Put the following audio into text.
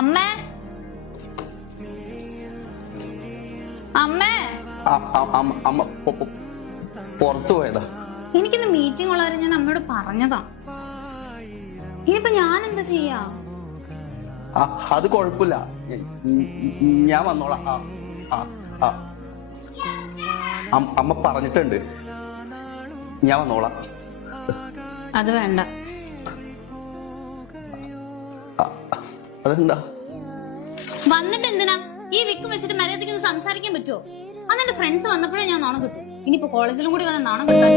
അമ്മേ അമ്മേ അമ്മ പുറത്തു പോയതാ. എനിക്കിന്ന് മീറ്റിംഗ് ഉള്ളവരെ ഞാൻ അമ്മയോട് പറഞ്ഞതാ. ഇനിയിപ്പോ ഞാൻ എന്താ ചെയ്യാ? അത് കൊഴപ്പില്ല, ഞാൻ വന്നോളാം. അമ്മ പറഞ്ഞിട്ടുണ്ട്, ഞാൻ വന്നോളാം. അത് വേണ്ട. അതെന്താ? വന്നിട്ട് എന്തിനാ ഈ വിക്ക് വെച്ചിട്ട് മര്യാദയ്ക്ക് സംസാരിക്കാൻ പറ്റുമോ? അന്ന് എന്റെ ഫ്രണ്ട്സ് വന്നപ്പോഴേ ഞാൻ നാണം കിട്ടും. ഇനിയിപ്പോ കോളേജിലും കൂടി വന്ന നാണം കിട്ടാൻ